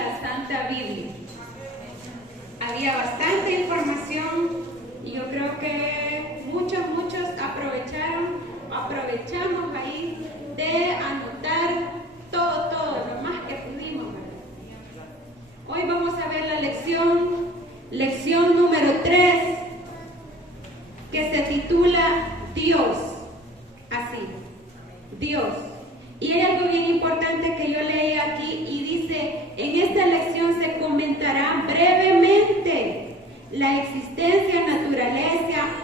la Santa Biblia. Había bastante información y yo creo que muchos aprovechamos ahí de anotar todo, lo más que pudimos. Hoy vamos a ver la lección número 3, que se titula Dios. Así, Dios. Y hay algo bien importante que yo leí aquí y dice, en esta lección se comentará brevemente la existencia,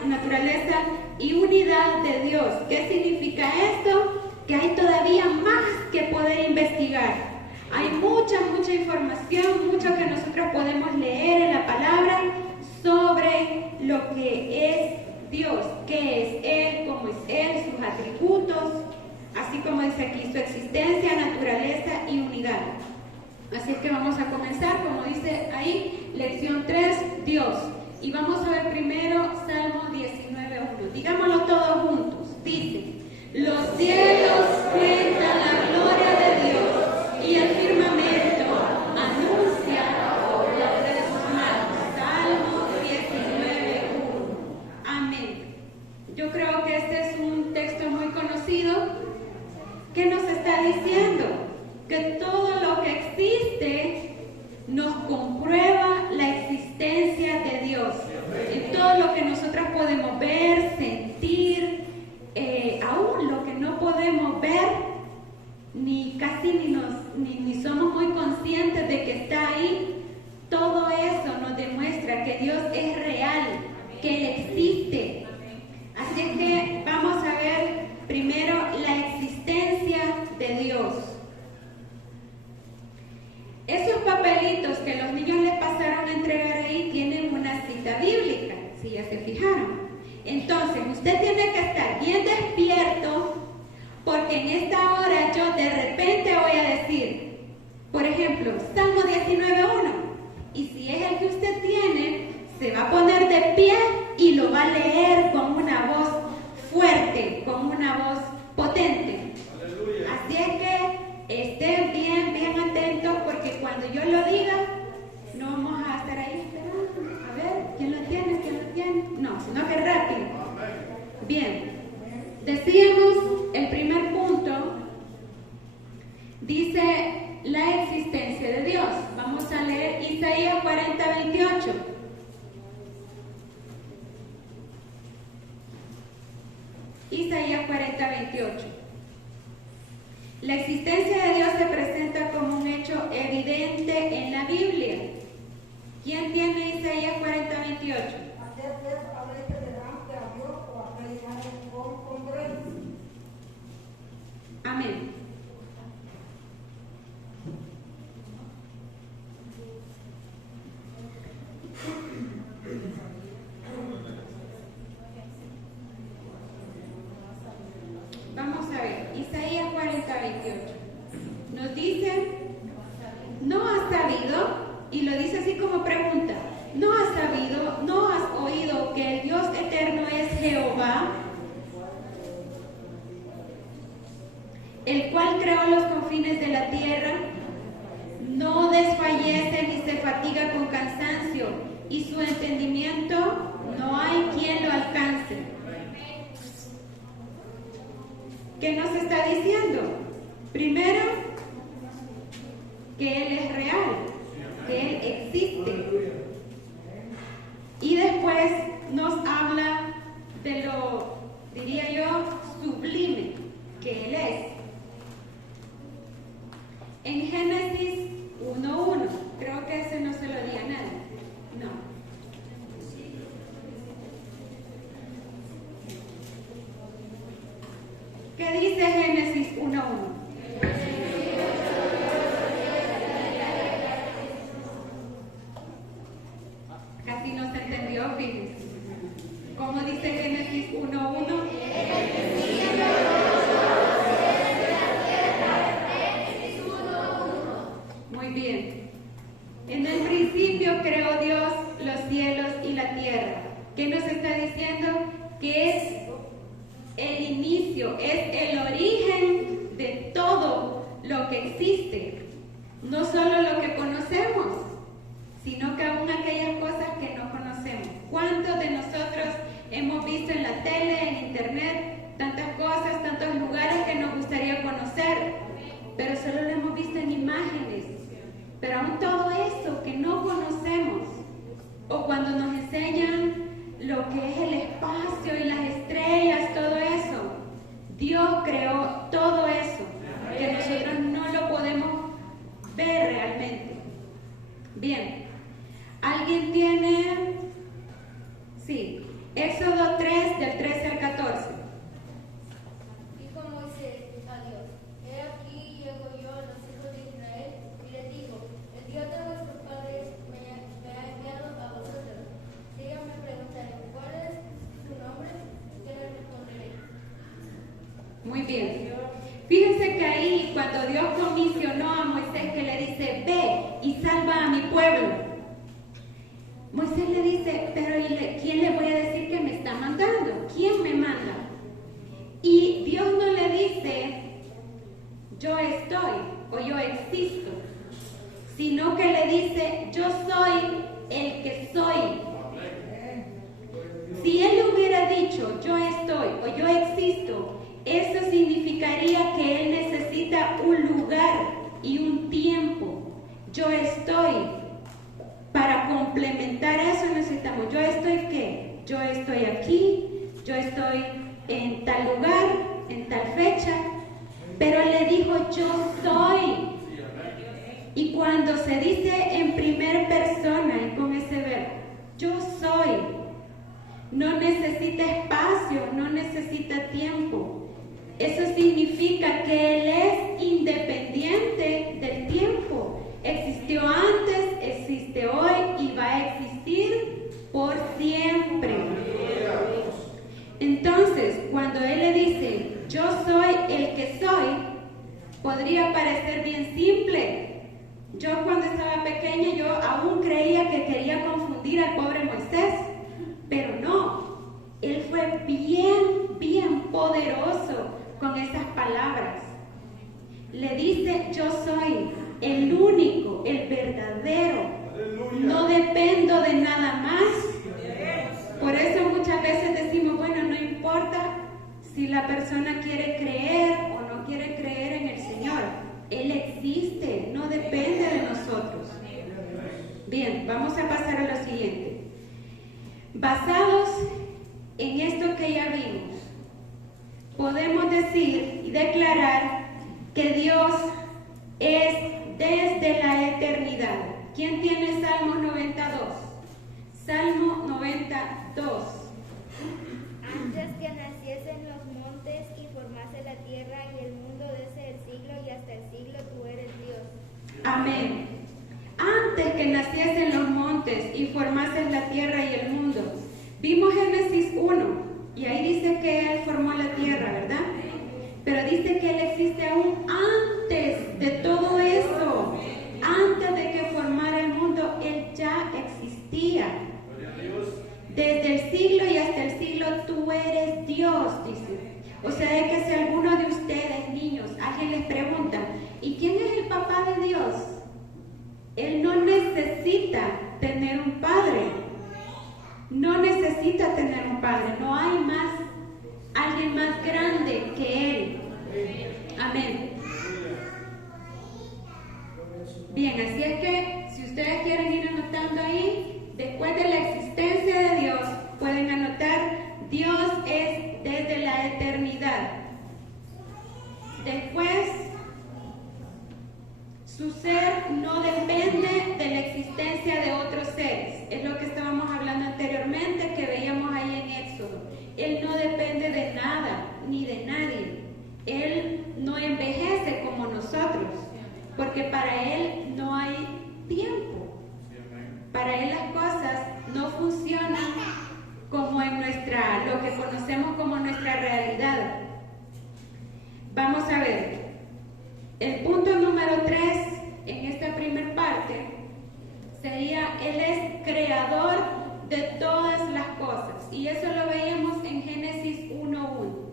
naturaleza y unidad de Dios. ¿Qué significa esto? Que hay todavía más que poder investigar. Hay mucha información, mucho que nosotros podemos leer en la palabra sobre lo que es Dios, qué es Él, cómo es Él, sus atributos, así como dice aquí, su existencia, naturaleza y unidad. Así es que vamos a comenzar, como dice ahí, lección 3, Dios. Y vamos a ver primero Salmo 19:1. Digámoslo todos juntos. Dice, los cielos cuentan la gloria de Dios y el firmamento anuncia la obra de sus manos. Salmo 19:1. Amén. Yo creo que este es un texto muy conocido que nos está diciendo que todo lo que existe nos comprueba la existencia de Dios. En todo lo que nosotros podemos ver, sentir, aún lo que no podemos ver, ni somos muy conscientes de que está ahí, todo eso nos demuestra que Dios es real, que Él existe. Así es que vamos a ver primero la existencia de Dios. Esos papelitos que los niños les pasaron a entregar ahí tienen una cita bíblica, si ya se fijaron. Entonces, usted tiene que estar bien despierto, porque en esta hora yo de repente voy a decir, por ejemplo, Salmo 19:1, y si es el que usted tiene, se va a poner de pie y lo va a leer con una voz fuerte, con una voz potente. Aleluya. Así es que estén bien atentos, porque cuando yo lo diga, no vamos a estar ahí esperando. A ver, ¿quién lo tiene? No, sino que rápido. Bien, decíamos el primer punto, dice la existencia de Dios. Vamos a leer Isaías 40:28. Isaías 40:28. La existencia de Dios se presenta como un hecho evidente en la Biblia. ¿Quién tiene Isaías 40:28? Amén. Vamos a ver, Isaías 40:28. Nos dice, ¿no has sabido? Y lo dice así como pregunta, ¿no has sabido, no has oído que el Dios eterno es Jehová, el cual creó los confines de la tierra? No desfallece ni se fatiga con cansancio, y su entendimiento no hay quien lo alcance. ¿Qué nos está diciendo? Primero, que Él es real, que Él existe. Y después nos habla de lo, diría yo, sublime que Él es. En Génesis 1:1, creo que ese no se lo di a nadie. No. ¿Qué dice Génesis 1:1? Casi no se entendió, fíjense. ¿Cómo dice Génesis 1:1? Muy bien. En el principio creó Dios los cielos y la tierra. ¿Qué nos está diciendo? Que es el inicio, es el origen de todo lo que existe. No solo lo que conocemos, sino que aún aquellas cosas que no conocemos. ¿Cuántos de nosotros hemos visto en la tele, en internet, tantas cosas, tantos lugares que nos gustaría conocer, pero solo lo hemos visto en imágenes? Pero aún todo eso que no conocemos, o cuando nos enseñan lo que es el espacio y las estrellas, todo eso, Dios creó todo eso, que nosotros no lo podemos ver realmente. Bien, ¿alguien tiene? Sí, Éxodo 3, del 13 al 14. Dijo Moisés a Dios: He aquí llego yo a los hijos de Israel y les digo: el Dios de vuestros padres me ha enviado a vosotros. Si ellos me preguntarán: ¿cuál es su nombre?, yo les responderé. Muy bien. Fíjense que ahí, cuando Dios comisionó a Moisés, que le dice: ve y salva a mi pueblo, Moisés le dice: pero ¿quién le voy a decir que me está mandando? ¿Quién me manda? Y Dios no le dice: yo estoy o yo existo, sino que le dice: yo soy el que soy. Si él hubiera dicho: yo estoy o yo existo, eso significaría que él necesita un lugar y un tiempo. Yo estoy. Para complementar eso necesitamos: yo estoy ¿qué? Yo estoy aquí, yo estoy en tal lugar, en tal fecha. Pero él le dijo: yo soy. Y cuando se dice en primera persona y con ese verbo, yo soy, no necesita espacio, no necesita tiempo. Eso significa que Él es independiente del tiempo. Existió antes, existe hoy y va a existir por siempre. Entonces, cuando Él le dice: yo soy el que soy, podría parecer bien simple. Yo cuando estaba pequeña, yo aún creía que quería confundir al pobre Moisés, pero no. Él fue bien poderoso con esas palabras. Le dice: yo soy el único, el verdadero. No dependo de nada más. Por eso muchas veces decimos: bueno, no importa si la persona quiere creer o no quiere creer en el Señor. Él existe, no depende de nosotros. Bien, vamos a pasar a lo siguiente. Basados en esto que ya vimos, podemos decir y declarar que Dios es desde la eternidad. ¿Quién tiene Salmo 92? Salmo 92. Antes que naciesen los montes y formase la tierra y el mundo desde el siglo y hasta el siglo, tú eres Dios. Amén. Antes que naciesen los montes y formases la tierra y el mundo. Vimos Génesis 1 y ahí dice que Él formó la tierra, ¿verdad? Pero dice que Él existe aún antes de todo eso. Antes de que formara el mundo, Él ya existía. Desde el siglo y hasta el siglo, tú eres Dios, dice. O sea, de que si alguno de ustedes, niños, alguien les pregunta: ¿y quién es el papá de Dios? Él no necesita tener un padre. No necesita tener un padre. No hay alguien más grande que Él. Amén. Bien, así es que si ustedes quieren ir anotando ahí, después de la existencia de Dios, pueden anotar: Dios es desde la eternidad. Después, su ser no depende de la existencia de otros seres. Es lo que estábamos hablando anteriormente, que veíamos ahí en Éxodo. Él no depende de nada ni de nadie. Él no envejece como nosotros, porque para Él no hay tiempo. Para Él las cosas no funcionan como en lo que conocemos como nuestra realidad. Vamos a ver. El punto número 3 en esta primera parte sería: Él es creador de todas las cosas. Y eso lo veíamos en Génesis 1:1.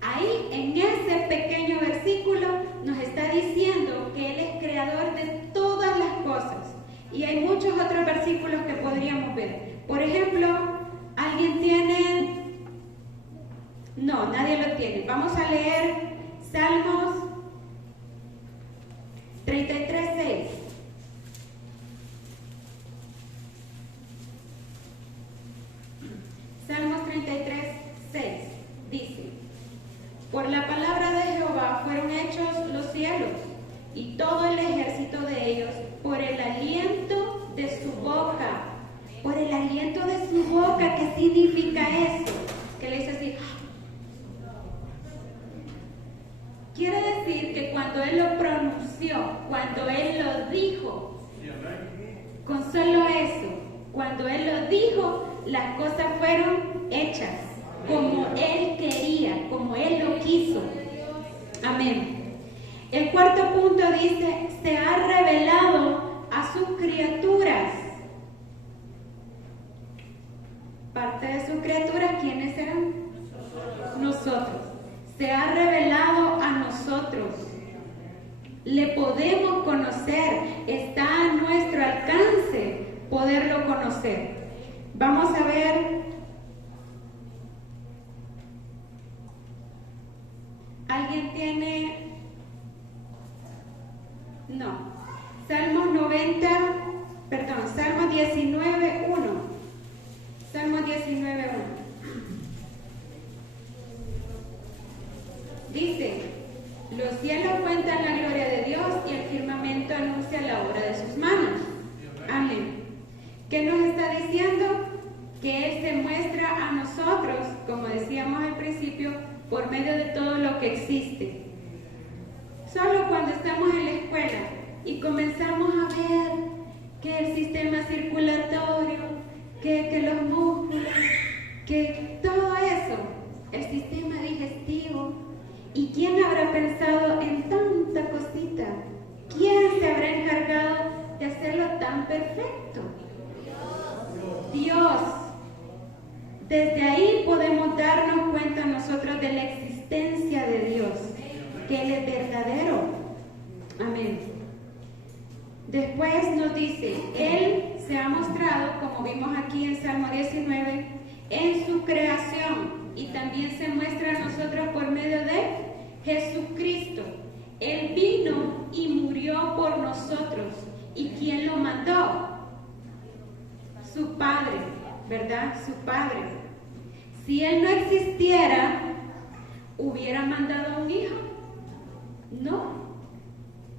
Ahí, en ese pequeño versículo, nos está diciendo que Él es creador de todas las cosas. Y hay muchos otros 33:6. Salmos 33:6 dice: por la palabra de Jehová fueron hechos los cielos, y todo el ejército de ellos, por el aliento de su boca. Por el aliento de su boca. ¿Qué significa eso? Que le dice así. Quiere decir que cuando él lo pronunció, cuando él lo dijo, con solo eso, cuando él lo dijo, las cosas fueron hechas como él quería, como él lo quiso. Amén. El cuarto punto dice: se ha revelado a sus criaturas. Parte de sus criaturas, ¿quiénes serán? Nosotros. Se ha revelado a nosotros. Le podemos conocer. Está a nuestro alcance poderlo conocer. Vamos a ver. ¿Alguien tiene? No. Salmos 19:1. Salmos 19:1. Dice: los cielos cuentan la gloria de Dios y el firmamento anuncia la obra de sus manos. Amén. ¿Qué nos está diciendo? Que Él se muestra a nosotros, como decíamos al principio, por medio de todo lo que existe. Solo cuando estamos en la escuela y comenzamos a ver que el sistema circulatorio, que los músculos, que todo eso, el sistema digestivo. ¿Y quién habrá pensado en tanta cosita? ¿Quién se habrá encargado de hacerlo tan perfecto? Dios. Desde ahí podemos darnos cuenta nosotros de la existencia de Dios, que Él es verdadero. Amén. Después nos dice: Él se ha mostrado, como vimos aquí en Salmo 19, en su creación, y también se muestra a nosotros por medio de Jesucristo. Él vino y murió por nosotros. ¿Y quién lo mandó? Su Padre, ¿verdad? Su Padre. Si Él no existiera, ¿hubiera mandado a un hijo? No.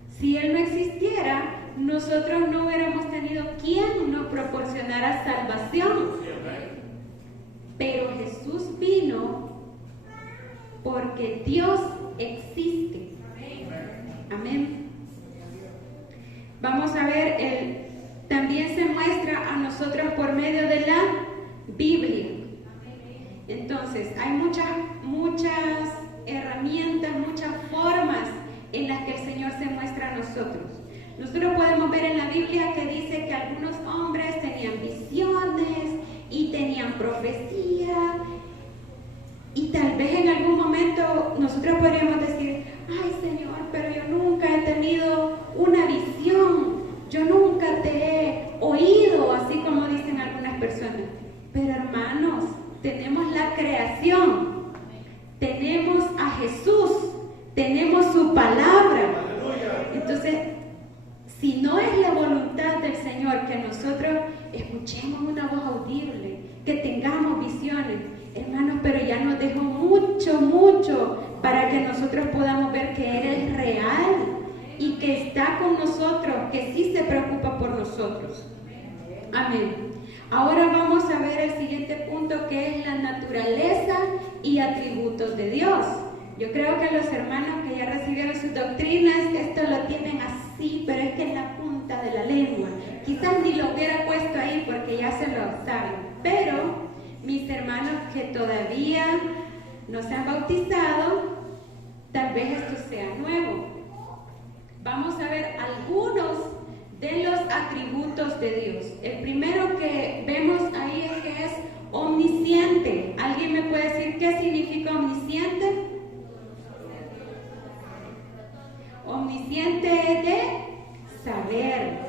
Si Él no existiera, nosotros no hubiéramos tenido quien nos proporcionara salvación. Pero Jesús vino porque Dios existe. Amén. Vamos a ver, también se muestra a nosotros por medio de la Biblia. Entonces, hay muchas herramientas, muchas formas en las que el Señor se muestra a nosotros. Nosotros podemos ver en la Biblia que dice que algunos hombres tenían visiones y tenían profecía, y tal vez en algún momento nosotros podríamos decir: ay Señor, pero yo nunca he tenido una visión, yo nunca te he oído, así como dicen algunas personas. Pero hermanos, tenemos la creación, tenemos a Jesús, tenemos su palabra. Entonces, si no es la voluntad del Señor que nosotros escuchemos una voz audible, que tengamos visiones, hermanos, pero ya nos dejó mucho para que nosotros podamos ver que Él es real y que está con nosotros, que sí se preocupa por nosotros. Amén. Ahora vamos a ver el siguiente punto, que es la naturaleza y atributos de Dios. Yo creo que los hermanos que ya recibieron sus doctrinas, esto lo tienen así, pero es que en la punta de la lengua. Quizás ni lo hubiera puesto ahí porque ya se lo saben. Pero mis hermanos que todavía no se han bautizado, tal vez esto sea nuevo. Vamos a ver algunos de los atributos de Dios. El primero que vemos ahí es que es omnisciente. ¿Alguien me puede decir qué significa omnisciente? Omnisciente es de saber.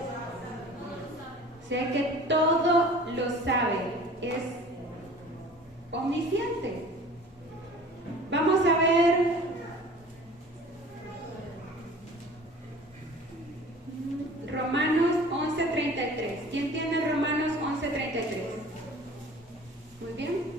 O sea que todo lo sabe. Es omnisciente. Vamos a ver Romanos 11:33. ¿Quién tiene Romanos 11:33? Muy bien.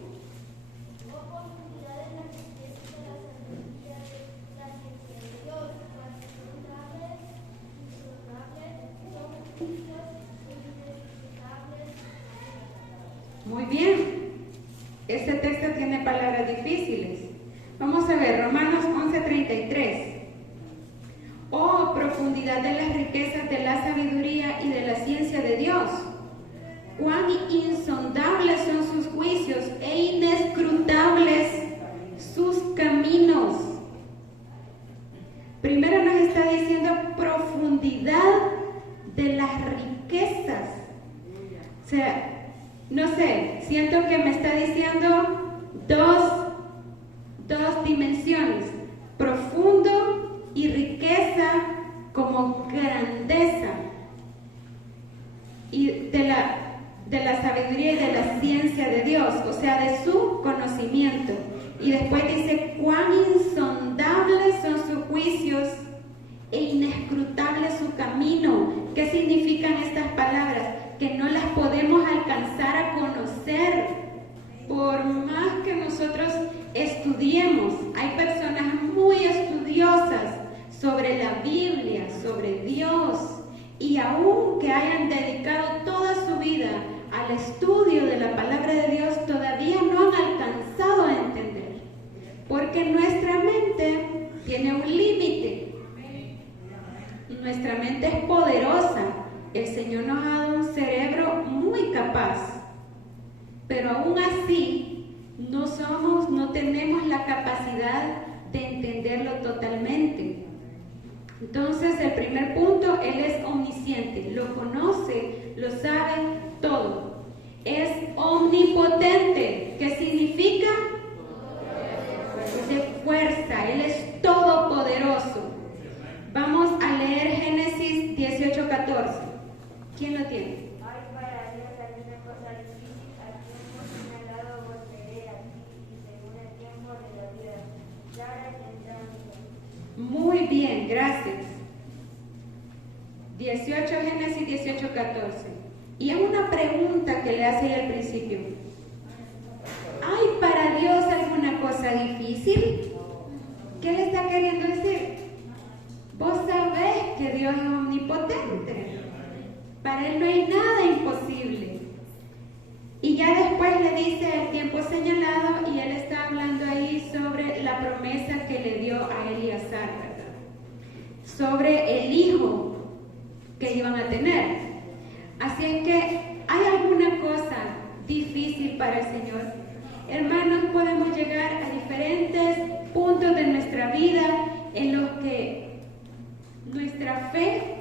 Muy bien. Este texto tiene palabras difíciles. Vamos a ver, Romanos 11:33. Oh, profundidad de las riquezas de la sabiduría y de la ciencia de Dios. Cuán insondables son sus juicios e inescrutables sus caminos. Primero nos está diciendo profundidad de las riquezas. O sea, no sé, siento que me está diciendo dos dimensiones, profundo y riqueza como grandeza, y de la sabiduría y de la ciencia de Dios, o sea, de su conocimiento. Y después dice, cuán insondables son sus juicios e inescrutable su camino. ¿Qué significan estas palabras? Que no las podemos alcanzar a conocer por más que nosotros estudiemos. Hay personas muy estudiosas sobre la Biblia, sobre Dios, y aun que hayan dedicado toda su vida al estudio de la palabra de Dios, todavía no han alcanzado a entender, porque nuestra mente tiene un límite. Nuestra mente es poderosa. El Señor nos ha dado un cerebro muy capaz, pero aún así no tenemos la capacidad de entenderlo totalmente. Entonces, el primer punto, Él es omnisciente, lo conoce, lo sabe todo. Es omnipotente. ¿Qué significa? De fuerza. Él es todopoderoso. Vamos a leer Génesis 18:14. ¿Quién lo tiene? Ay, para Dios hay una cosa difícil, al tiempo señalado volveré a ti, y según el tiempo de la vida, ya tendrán. Muy bien, gracias. 18, Génesis 18:14. Y es una pregunta que le hace ahí al principio. ¿Hay para Dios alguna cosa difícil? ¿Qué le está queriendo decir? Vos sabés que Dios es omnipotente. Para Él no hay nada imposible. Y ya después le dice el tiempo señalado, y Él está hablando ahí sobre la promesa que le dio a Elíasar, ¿verdad? Sobre el hijo que iban a tener. Así es que, ¿hay alguna cosa difícil para el Señor? Hermanos, podemos llegar a diferentes puntos de nuestra vida en los que nuestra fe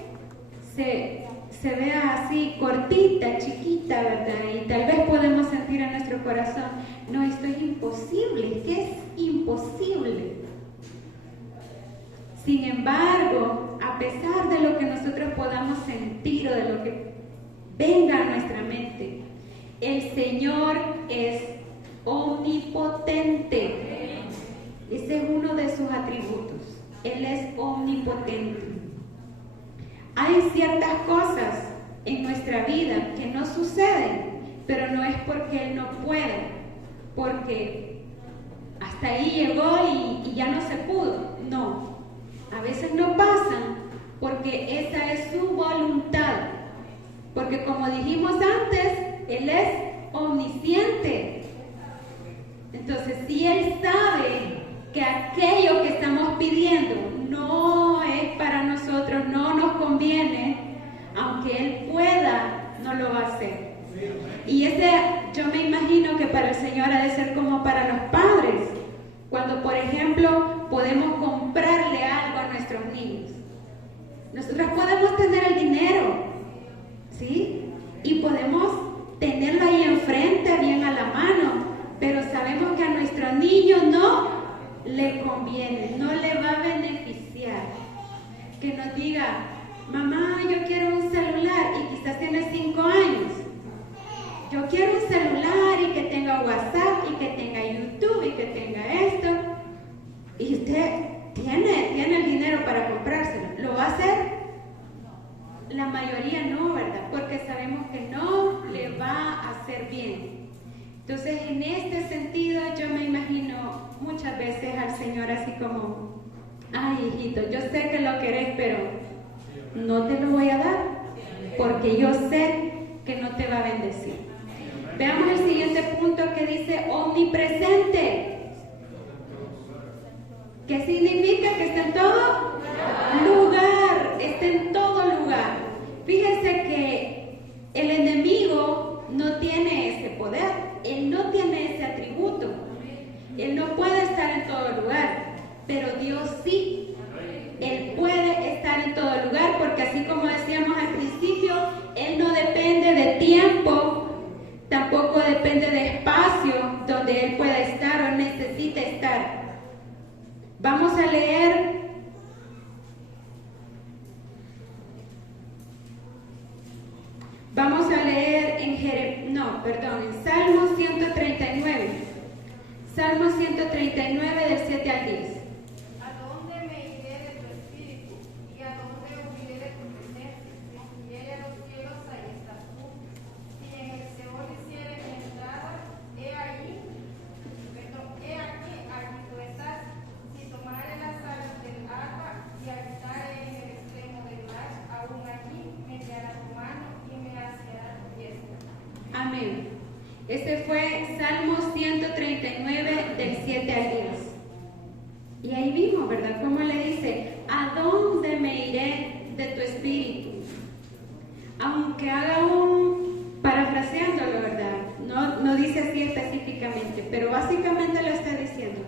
se vea así cortita, chiquita, ¿verdad? Y tal vez podemos sentir en nuestro corazón, no, esto es imposible, ¿qué es imposible? Sin embargo, a pesar de lo que nosotros podamos sentir o de lo que venga a nuestra mente, el Señor es omnipotente. Ese es uno de sus atributos. Él es omnipotente. Hay ciertas cosas en nuestra vida que no suceden, pero no es porque Él no pueda, porque hasta ahí llegó y ya no se pudo. No, a veces no pasan porque esa es su voluntad. Porque como dijimos antes, Él es omnisciente. Entonces, si Él sabe que aquello que estamos pidiendo no es para nosotros, no nos conviene, aunque Él pueda, no lo va a hacer. Y yo me imagino que para el Señor ha de ser como para los padres, cuando por ejemplo podemos comprarle algo a nuestros niños. Nosotros podemos tener el dinero, ¿sí? Y podemos tenerlo ahí enfrente, bien a la mano, pero sabemos que a nuestro niño no le conviene, no le va a beneficiar. Que nos diga, mamá, yo quiero un celular, y quizás tiene 5 años. Yo quiero un celular y que tenga WhatsApp y que tenga YouTube y que tenga esto. Y usted tiene el dinero para comprárselo. ¿Lo va a hacer? la mayoría no, ¿verdad? Porque sabemos que no le va a hacer bien. Entonces, en este sentido, yo me imagino muchas veces al Señor así como, ay, hijito, yo sé que lo querés, pero no te lo voy a dar, porque yo sé que no te va a bendecir. Veamos el siguiente punto que dice omnipresente. ¿Qué significa? Que está en todo lugar, está en todo lugar. Fíjense que el enemigo no tiene ese poder, él no tiene ese atributo, él no puede estar en todo lugar, pero Dios sí, él puede estar en todo lugar, porque así como decíamos al principio, él no depende de tiempo, tampoco depende de espacio donde él pueda estar o necesita estar. Vamos a leer en Salmo 139. Salmo 139 del 7 al 10. ¿A dónde me iré de tu espíritu? ¿Y a dónde huiré de tu presencia? Si llegué a los cielos, ahí estás tú. Si en el Seol hiciere mi entrada, he aquí, allí tú estás. Si tomare las alas del alba y habitare en el extremo del mar, aún allí me guiará tu mano y me aseará tu diestra. Amén. Ese fue Salmo 139 del 7 al 10. Y ahí vimos, ¿verdad? Cómo le dice, ¿a dónde me iré de tu espíritu? Aunque haga parafraseándolo, ¿verdad? No dice así específicamente, pero básicamente lo está diciendo.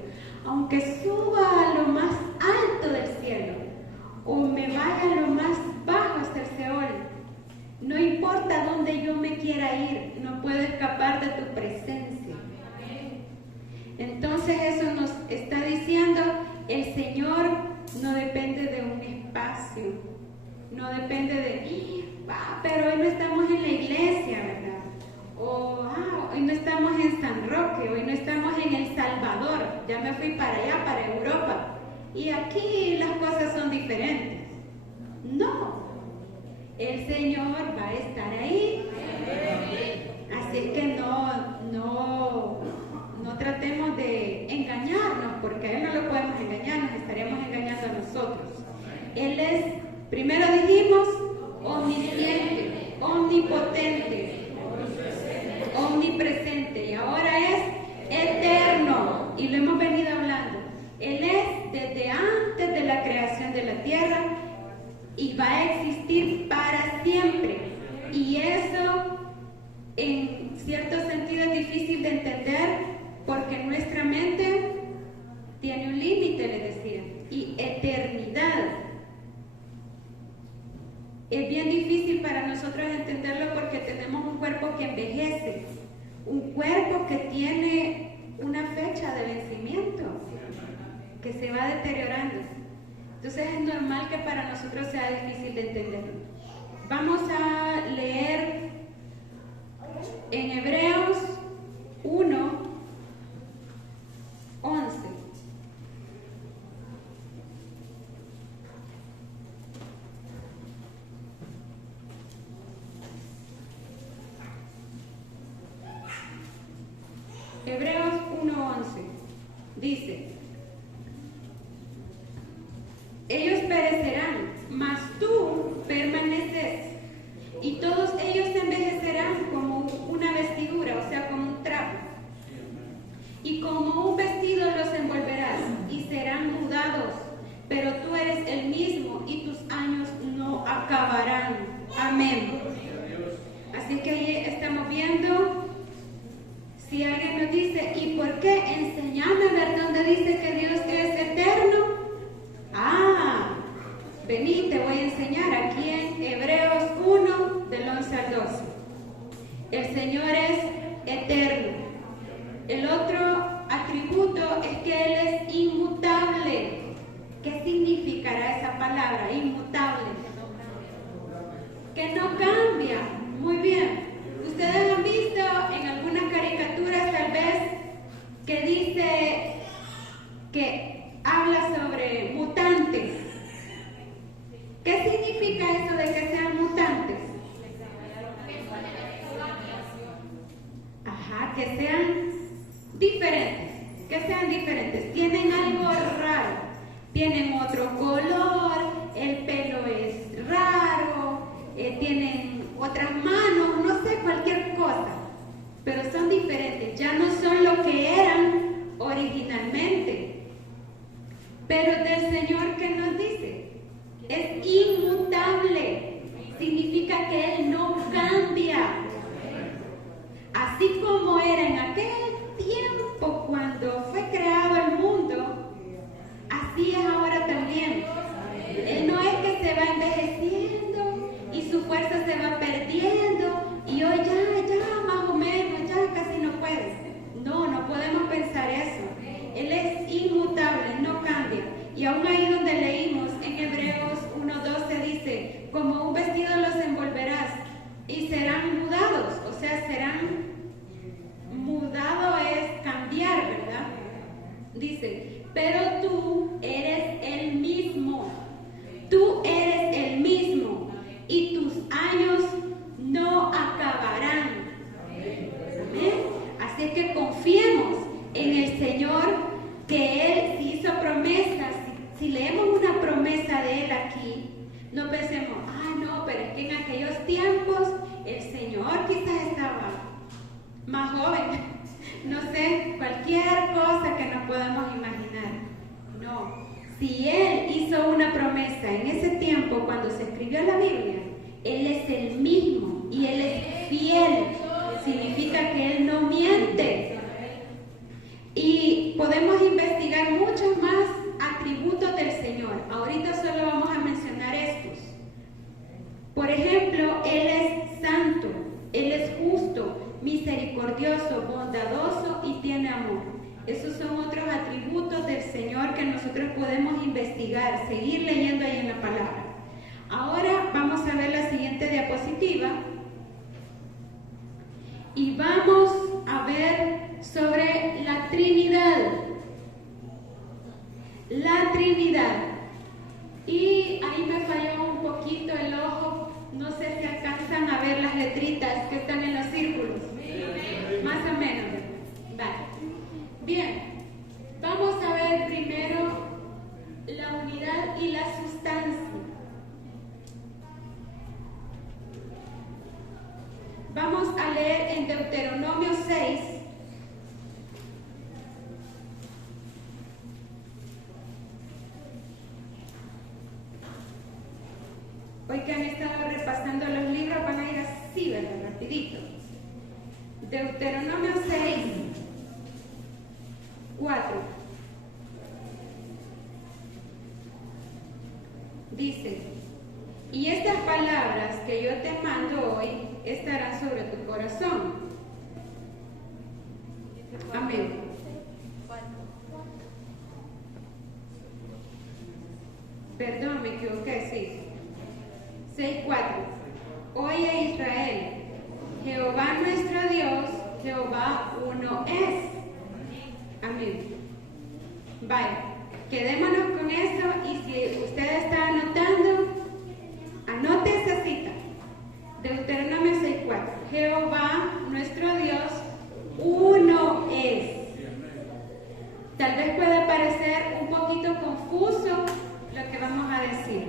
Aunque suba a lo más alto del cielo, o me vaya a lo más bajo hasta el Seol, no importa dónde yo me quiera ir, no puedo escapar de tu presencia. Entonces eso nos está diciendo, el Señor no depende de un espacio, no depende de, pero hoy no estamos en la iglesia, ¿verdad? O hoy no estamos en San Roque, hoy no estamos en El Salvador, ya me fui para allá, para Europa, y aquí las cosas son diferentes. No. El Señor va a estar ahí. Así es que no tratemos de engañarnos, porque a Él no lo podemos engañar, nos estaríamos engañando a nosotros. Él es, primero dijimos, omnisciente, omnipotente, omnipresente, y ahora es eterno, y lo hemos venido hablando. Él es desde antes de la creación de la tierra, y va a existir para siempre. Y eso, en cierto sentido, es difícil de entender porque nuestra mente tiene un límite, les decía, y eternidad. Es bien difícil para nosotros entenderlo porque tenemos un cuerpo que envejece, un cuerpo que tiene una fecha de vencimiento, que se va deteriorando. Entonces es normal que para nosotros sea difícil de entenderlo. Vamos a leer en Hebreos 1:11. Hebreos 1:11 dice: ellos perecerán, mas tú permaneces, y todos ellos se envejecerán como una vestidura, o sea, como un trapo, y como un vestido los envolverás, y serán mudados, pero tú eres el mismo, y tus años no acabarán. Amén. Así que ahí estamos viendo, si alguien nos dice, ¿y por qué? Enséñame a ver dónde dice que Dios es eterno. Vení, te voy a enseñar aquí en Hebreos 1, del 11 al 12. El Señor es eterno. El otro atributo es que Él es inmutable. ¿Qué significará esa palabra, inmutable? Que no cambia. Muy bien. Ustedes han visto en algunas caricaturas tal vez que dice que habla sobre mutantes. ¿Qué significa eso de que sean mutantes? Señor quizás estaba más joven, no sé, cualquier cosa que nos podamos imaginar. No, si Él hizo una promesa en ese tiempo cuando se escribió la Biblia, Él es el mismo y Él es fiel. Significa que Él no miente. Y podemos investigar muchos más atributos del Señor. Ahorita solo vamos a mencionar estos. Por ejemplo, Él es santo, Él es justo, misericordioso, bondadoso y tiene amor. Esos son otros atributos del Señor que nosotros podemos investigar, seguir leyendo ahí en la palabra. Ahora vamos a ver la siguiente diapositiva y vamos a ver sobre la Trinidad. La Trinidad. Y ahí me falló un poquito el ojo. No sé si alcanzan a ver las letritas que están en los círculos. Más o menos. Vale. Bien. Vamos a ver primero la unidad y la sustancia. Vamos a leer en Deuteronomio 6. Hoy que han estado repasando los libros van a ir así, ¿verdad? Rapidito. Deuteronomio 6, 4. Dice: y estas palabras que yo te mando hoy estarán sobre tu corazón. Amén. Perdón, me equivoqué, sí. 6:4. Oye Israel, Jehová nuestro Dios, Jehová uno es. Amén. Vaya, quedémonos con eso y si usted está anotando, anote esa cita. Deuteronomio 6:4. Jehová nuestro Dios uno es. Tal vez pueda parecer un poquito confuso lo que vamos a decir,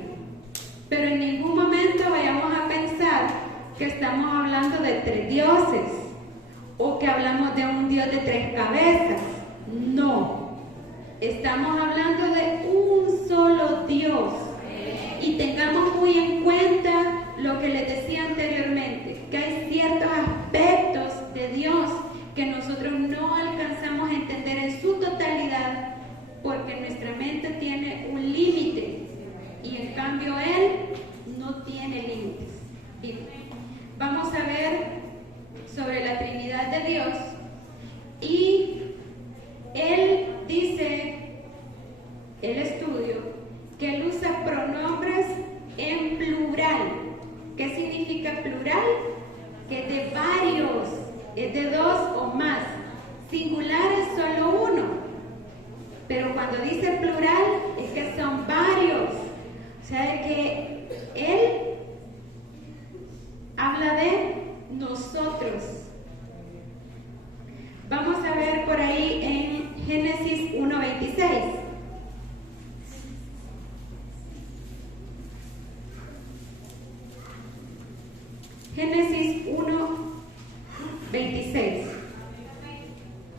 pero en ningún momento vayamos a pensar que estamos hablando de 3 dioses o que hablamos de un Dios de 3 cabezas. No, estamos hablando de un solo Dios. Y tengamos muy en cuenta lo que les decía anteriormente, que hay ciertos aspectos de Dios que nosotros no alcanzamos a entender en su totalidad porque nuestra mente tiene un límite y en cambio Él no tiene límites. Bien, vamos a ver sobre la Trinidad de Dios y Él dice, el estudio, que Él usa pronombres en plural. ¿Qué significa plural? Que es de varios, es de 2 o más. Singular es solo uno, pero cuando dice plural es que son varios. O sea que Él habla de nosotros. Vamos a ver por ahí en Génesis 1:26. Génesis 1:26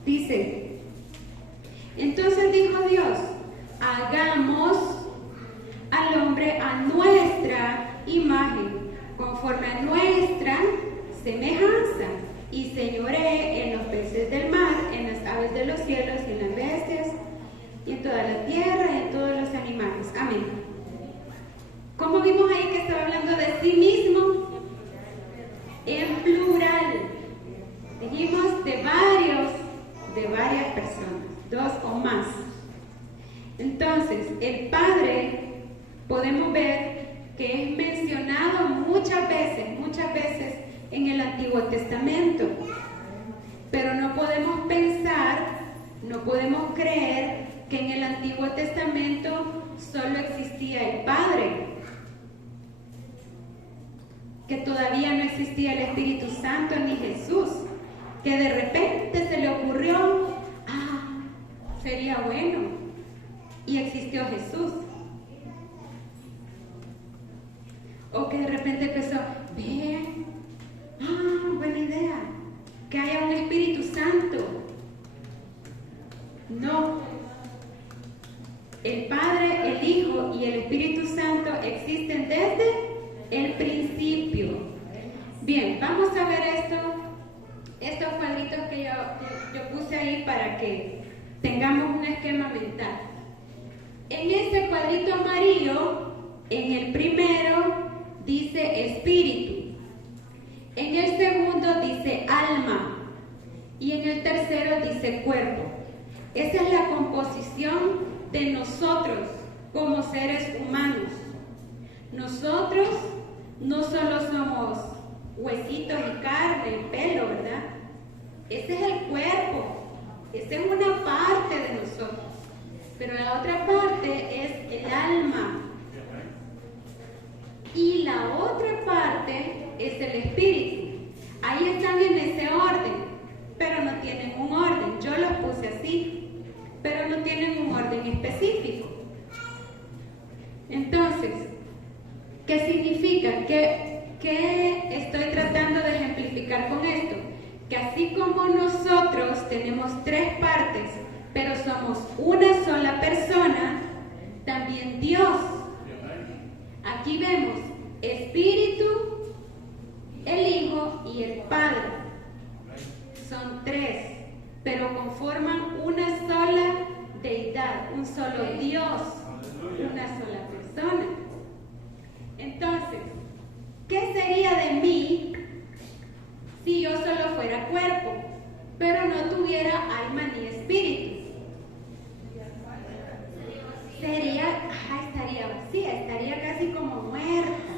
dice: entonces dijo Dios, hagamos al hombre a nuestra imagen, conforme a nuestra semejanza, y señoree en los peces del mar, en las aves de los cielos, y en las bestias, y en toda la tierra, y en todos los animales. Amén. ¿Cómo vimos ahí que estaba hablando de sí mismo? En plural. Dijimos de varias personas, 2 o más. Entonces, el Padre, podemos ver que es mencionado muchas veces en el Antiguo Testamento. Pero no podemos pensar, no podemos creer que en el Antiguo Testamento solo existía el Padre, que todavía no existía el Espíritu Santo ni Jesús, que de repente se le ocurrió, sería bueno, y existió Jesús. O que de repente empezó, vamos a ver estos cuadritos que yo puse ahí para que tengamos un esquema mental. En este cuadrito amarillo, en el primero dice espíritu, en el segundo dice alma y en el tercero dice cuerpo. Esa es la composición de nosotros como seres humanos. Nosotros no solo somos huesitos y carne, pelo, ¿verdad? Ese es el cuerpo, esa es una parte de nosotros. Pero la otra parte es el alma. Y la otra parte es el espíritu. Ahí están en ese orden, pero no tienen un orden. Yo los puse así, pero no tienen un orden específico. Entonces, ¿qué significa? ¿Qué estoy tratando de ejemplificar con esto? Que así como nosotros tenemos tres partes, pero somos una sola persona, también Dios. Aquí vemos Espíritu, el Hijo y el Padre. Son tres, pero conforman una sola deidad, un solo Dios, una sola persona. Entonces, ¿qué sería de mí si yo solo fuera cuerpo, pero no tuviera alma ni espíritu? Estaría vacía, estaría casi como muerta,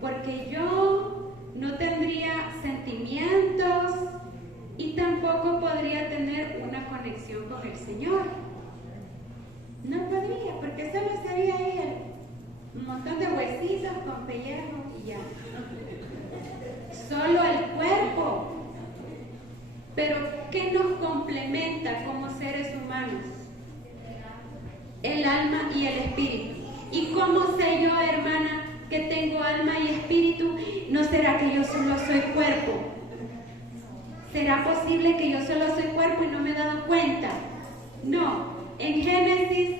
porque yo no tendría sentimientos y tampoco podría tener una conexión con el Señor. No podría, porque solo sería Él, un montón de huesitos con pellejo y ya. Solo el cuerpo. Pero ¿qué nos complementa como seres humanos? El alma y el espíritu. ¿Y cómo sé yo, hermana, que tengo alma y espíritu? ¿No será que yo solo soy cuerpo? ¿Será posible que yo solo soy cuerpo y no me he dado cuenta? No. En Génesis,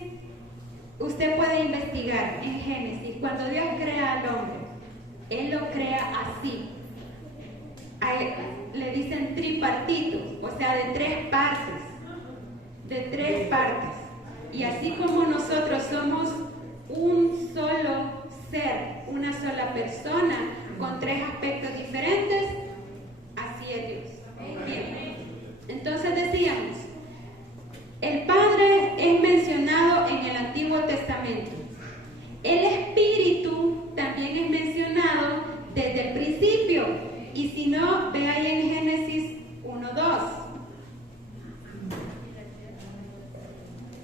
usted puede investigar, en Génesis, cuando Dios crea al hombre, Él lo crea así. Le dicen tripartito, o sea, de tres partes. De tres partes. Y así como nosotros somos un solo ser, una sola persona, con tres aspectos diferentes, así es Dios. Bien. Entonces decíamos, el Padre es mencionado en el Antiguo Testamento. El Espíritu también es mencionado desde el principio. Y si no, ve ahí en Génesis 1:2.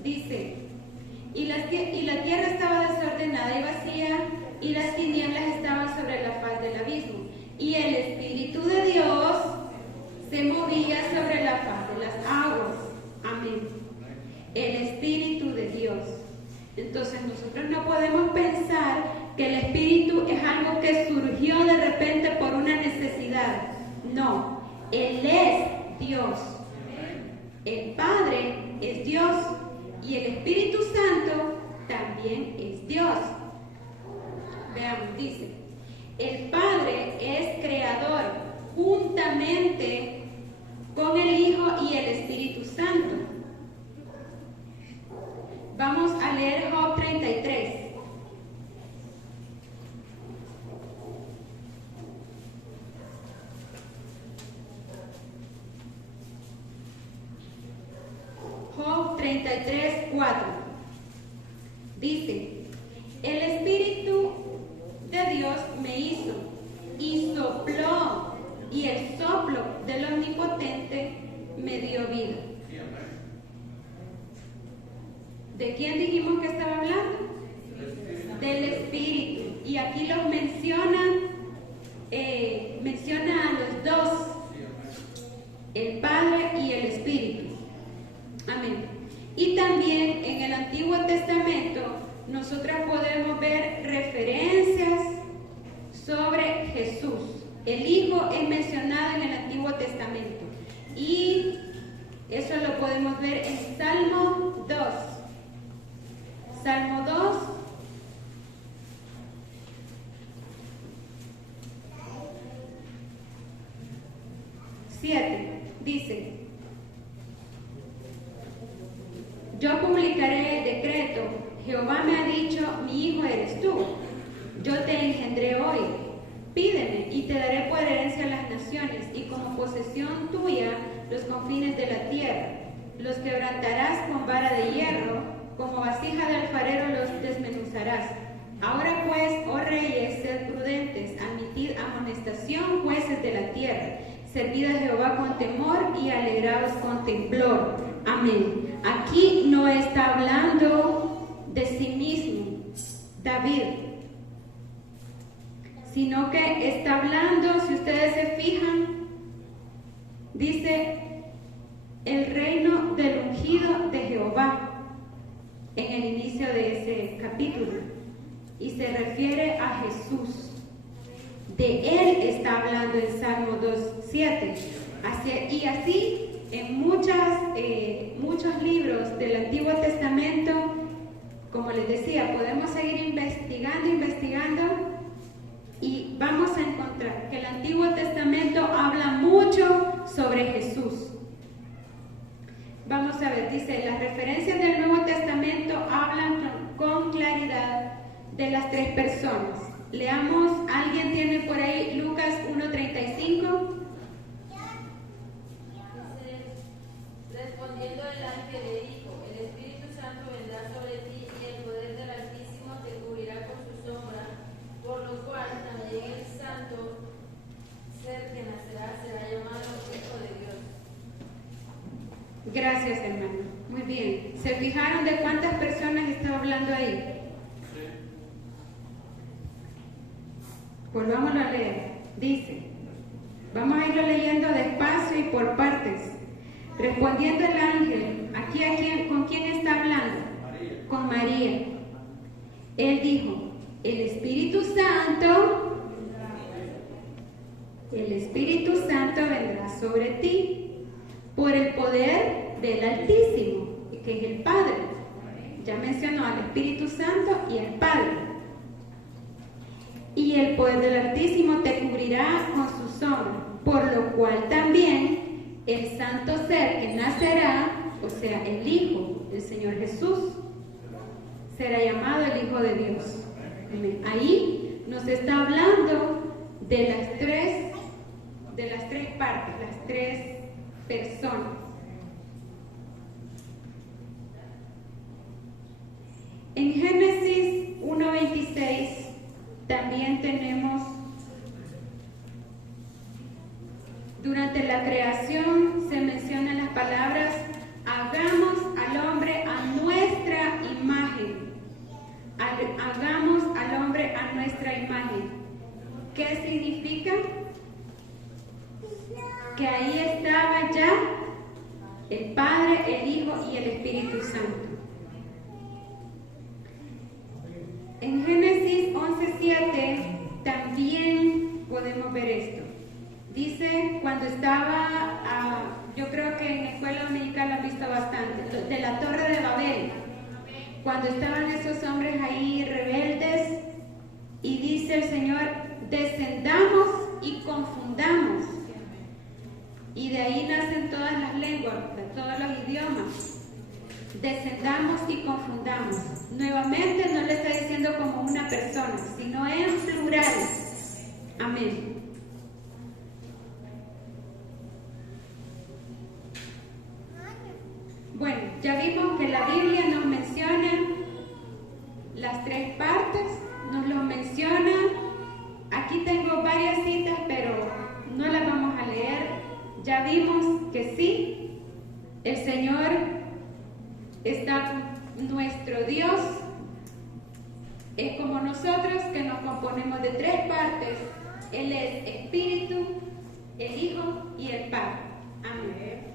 Dice, y la tierra estaba desordenada y vacía, y las tinieblas estaban sobre la faz del abismo. Y el Espíritu de Dios se movía sobre la faz de las aguas. Amén. El Espíritu de Dios. Entonces nosotros no podemos pensar que el Espíritu es algo que surgió de repente por una necesidad. No, Él es Dios. El Padre es Dios y el Espíritu Santo también es Dios. Veamos, dice, el Padre es creador juntamente con el Hijo y el Espíritu Santo. Vamos a leer Job 33. Job 33:4. Dice, el Espíritu de Dios me hizo y sopló, y el soplo del Omnipotente me dio vida. ¿De quién dijimos que estaba hablando? Del Espíritu. Y aquí los menciona a los dos, el Padre y el Espíritu. Amén. Y también en el Antiguo Testamento nosotros podemos ver referencias sobre Jesús. El Hijo es mencionado en el Antiguo Testamento. Y eso lo podemos ver en Salmo 2. Salmo 2. 7. Dice: yo publicaré el decreto. Jehová me ha dicho, mi hijo eres tú. Yo te engendré hoy. Pídeme y te daré por herencia a las naciones y como posesión tuya los confines de la tierra. Los quebrantarás con vara de hierro, como vasija de alfarero los desmenuzarás. Ahora pues, oh reyes, sed prudentes, admitid amonestación, jueces de la tierra. Servid a Jehová con temor y alegraos con temblor. Amén. Aquí no está hablando de sí mismo David, sino que está hablando, si ustedes se fijan, dice el reino del ungido de Jehová en el inicio de ese capítulo, y se refiere a Jesús. De él está hablando en Salmo 2:7. Y así en muchos libros del Antiguo Testamento, como les decía, podemos seguir investigando y vamos a encontrar que el Antiguo Testamento habla mucho sobre Jesús. Vamos a ver, dice, las referencias del Nuevo Testamento hablan con claridad de las tres personas. Leamos, ¿alguien tiene por ahí Lucas 1:35? Respondiendo el ángel le dijo: el Espíritu Santo vendrá sobre ti y el poder del Altísimo te cubrirá con su sombra, por lo cual también el santo ser que nacerá será llamado Hijo de Dios. Gracias, hermano. Muy bien. ¿Se fijaron de cuántas personas estaba hablando ahí? Volvámoslo a leer. Dice, vamos a irlo leyendo despacio y por partes. Respondiendo el ángel, ¿con quién está hablando? María. Con María. Él dijo, el Espíritu Santo vendrá sobre ti por el poder del Altísimo, que es el Padre. Ya mencionó al Espíritu Santo y al Padre. Y el poder del Altísimo te cubrirá con su sombra, por lo cual también el santo ser que nacerá, o sea, el Hijo del Señor Jesús, será llamado el Hijo de Dios. Ahí nos está hablando de las tres partes, las tres personas. En Génesis 1:26 también tenemos, durante la creación se mencionan las palabras, hagamos al hombre a nuestra imagen. Hagamos al hombre a nuestra imagen. ¿Qué significa? Que ahí estaba ya el Padre, el Hijo y el Espíritu Santo. En Génesis 11:7 también podemos ver esto. Dice, cuando estaba, yo creo que en la escuela dominical lo han visto bastante, de la Torre de Babel, cuando estaban esos hombres ahí rebeldes, y dice el Señor, descendamos y confundamos. Y de ahí nacen todas las lenguas, todos los idiomas. Descendamos y confundamos. Nuevamente no le está diciendo como una persona, sino en plural. Amén. Bueno, ya vimos que la Biblia nos menciona las tres partes, nos lo menciona. Aquí tengo varias citas, pero no las vamos a leer. Ya vimos que sí, el Señor está, nuestro Dios es como nosotros, que nos componemos de tres partes. Él es Espíritu, el Hijo y el Padre. Amén.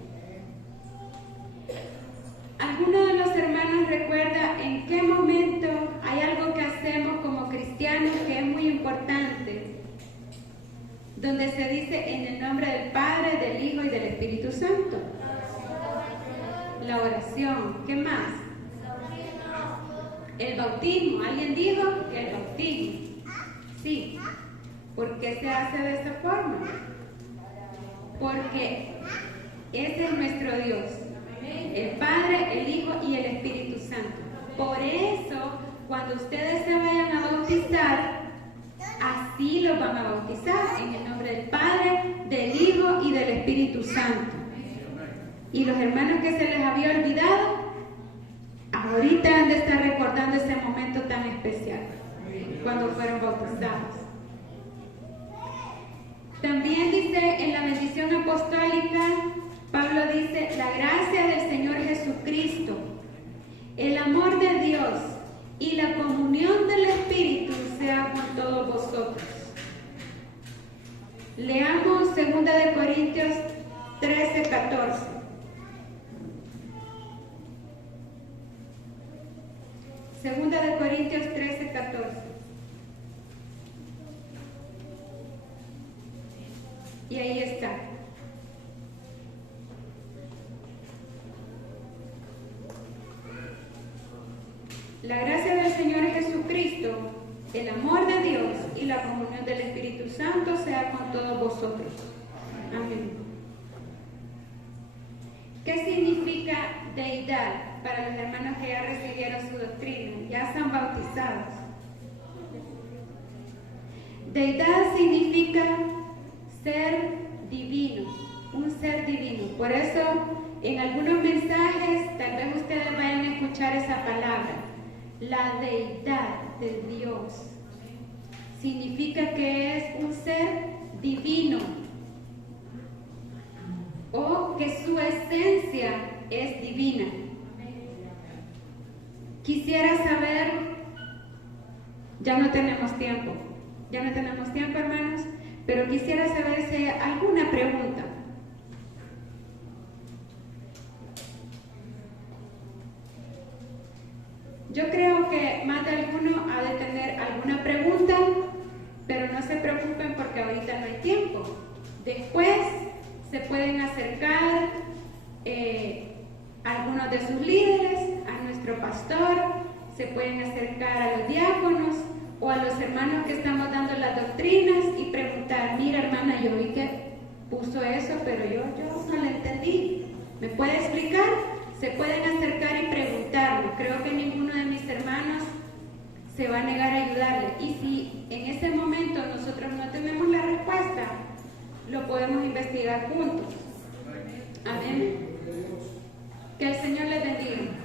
¿Alguno de los hermanos recuerda en qué momento hay algo que hacemos como cristianos que es muy importante? Donde se dice en el nombre del Padre, del Hijo y del Espíritu Santo. La oración. ¿Qué más? El bautismo. ¿Alguien dijo que el bautismo? Sí. ¿Por qué se hace de esa forma? porque ese es nuestro Dios, el Padre, el Hijo y el Espíritu Santo. Por eso, cuando ustedes se vayan a bautizar, así los van a bautizar, en el nombre del Padre, del Hijo y del Espíritu Santo. Y los hermanos que se les había olvidado, ahorita han de estar recordando ese momento tan especial, cuando fueron bautizados. También dice en la bendición apostólica, Pablo dice, la gracia del Señor Jesucristo, el amor de Dios y la comunión del Espíritu sea con todos vosotros. Leamos 2 de Corintios 13:14. Segunda de Corintios 13:14. Y ahí está. La gracia del Señor Jesucristo, el amor de Dios y la comunión del Espíritu Santo sea con todos vosotros. Amén. ¿Qué significa deidad para los hermanos que ya recibieron su doctrina, ya están bautizados? Deidad significa ser divino, un ser divino. Por eso, en algunos mensajes, tal vez ustedes vayan a escuchar esa palabra. La deidad de Dios significa que es un ser divino o que su esencia es divina. Quisiera saber, ya no tenemos tiempo, hermanos, pero quisiera saber si hay alguna pregunta. Yo creo que más de alguno ha de tener alguna pregunta, pero no se preocupen porque ahorita no hay tiempo. Después se pueden acercar algunos de sus líderes, a nuestro pastor, se pueden acercar a los diáconos o a los hermanos que estamos dando las doctrinas y preguntar, mira hermana, yo vi que puso eso, pero yo no lo entendí. ¿Me puede explicar? Se pueden acercar y preguntarlo. Creo que ninguno de mis hermanos se va a negar a ayudarle. Y si en ese momento nosotros no tenemos la respuesta, lo podemos investigar juntos. Amén. Que el Señor les bendiga.